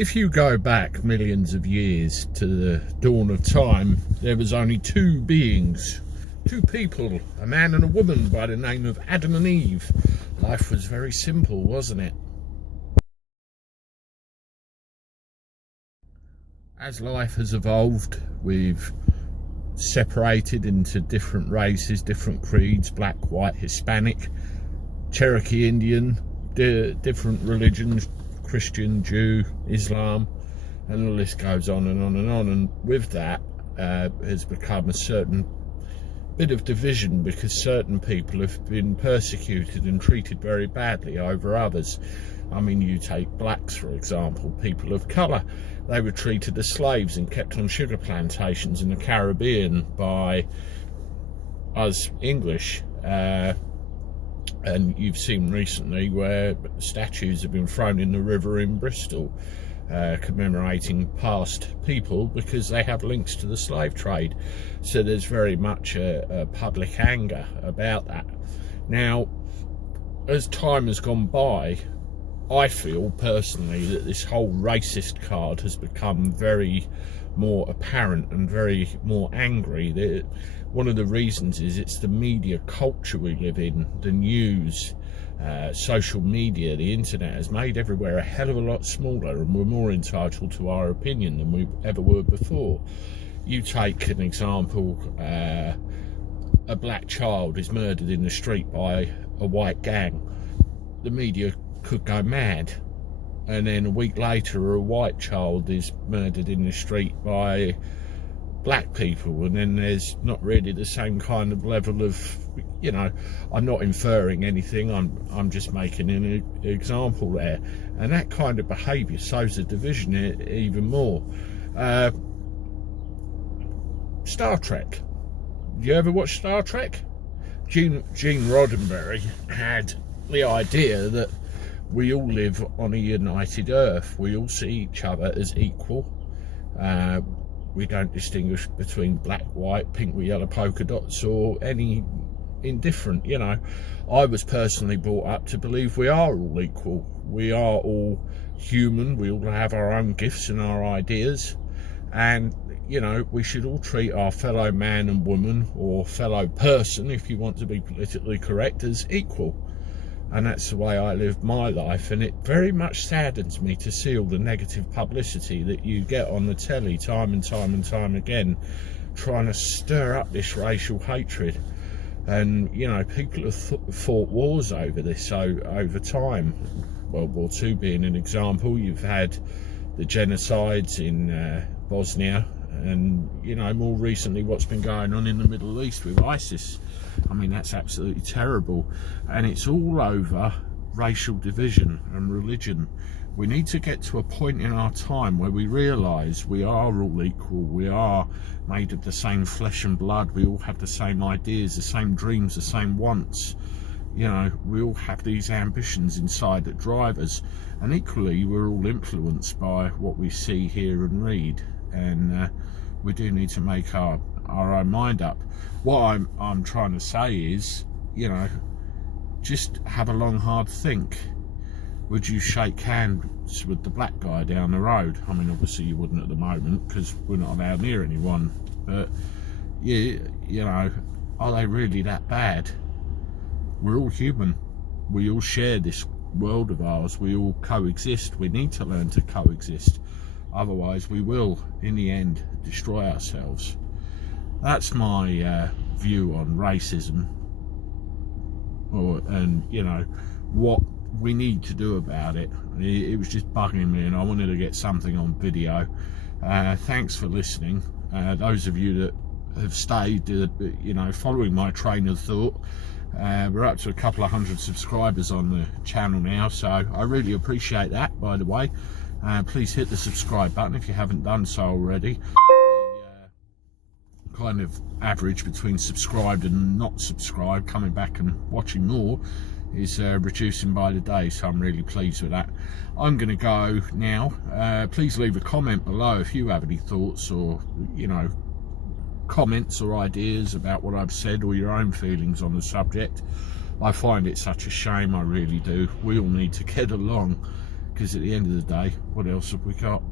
If you go back millions of years to the dawn of time, there was only two beings, two people, a man and a woman by the name of Adam and Eve. Life was very simple, wasn't it? As life has evolved, we've separated into different races, different creeds, black, white, Hispanic, Cherokee Indian, different religions, Christian, Jew, Islam, and the list goes on and on and on. And with that has become a certain bit of division, because certain people have been persecuted and treated very badly over others. I mean, you take blacks, for example, people of colour. They were treated as slaves and kept on sugar plantations in the Caribbean by us English. And you've seen recently where statues have been thrown in the river in Bristol, commemorating past people because they have links to the slave trade. So there's very much a public anger about that. Now, as time has gone by, I feel personally that this whole racist card has become very more apparent and very more angry. One of the reasons is it's the media culture we live in, the news, social media, the internet has made everywhere a hell of a lot smaller, and we're more entitled to our opinion than we ever were before. You take an example, a black child is murdered in the street by a white gang. The media could go mad, and then a week later a white child is murdered in the street by black people, and then there's not really the same kind of level of, you know, I'm not inferring anything, I'm just making an example there, and that kind of behaviour sows the division even more. Star Trek, you ever watch Star Trek? Gene Roddenberry had the idea that we all live on a united earth, we all see each other as equal. We don't distinguish between black, white, pink with yellow polka dots, or any indifferent, you know. I was personally brought up to believe we are all equal. We are all human. We all have our own gifts and our ideas. And, you know, we should all treat our fellow man and woman, or fellow person, if you want to be politically correct, as equal. And that's the way I live my life, and it very much saddens me to see all the negative publicity that you get on the telly time and time again, trying to stir up this racial hatred. And, you know, people have fought wars over this over time. World War II being an example. You've had the genocides in Bosnia, and, you know, more recently what's been going on in the Middle East with ISIS. I mean, that's absolutely terrible, and it's all over racial division and religion. We need to get to a point in our time where we realise we are all equal, we are made of the same flesh and blood, we all have the same ideas, the same dreams, the same wants. You know, we all have these ambitions inside that drive us, and equally we're all influenced by what we see, hear and read, and we do need to make our own mind up. What I'm trying to say is, you know, just have a long hard think. Would you shake hands with the black guy down the road? I mean, obviously you wouldn't at the moment because we're not allowed near anyone, but yeah, you know, are they really that bad? We're all human, we all share this world of ours, we all coexist. We need to learn to coexist, otherwise we will in the end destroy ourselves. That's my view on racism, and, you know, what we need to do about it. It was just bugging me, and I wanted to get something on video. Thanks for listening. Those of you that have stayed, you know, following my train of thought. We're up to a couple of hundred subscribers on the channel now, so I really appreciate that, by the way. Please hit the subscribe button if you haven't done so already. Kind of average between subscribed and not subscribed, coming back and watching more, is reducing by the day, so I'm really pleased with that. I'm going to go now. Please leave a comment below if you have any thoughts, or, you know, comments or ideas about what I've said, or your own feelings on the subject. I find it such a shame, I really do. We all need to get along, because at the end of the day, what else have we got?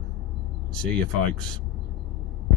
See you, folks.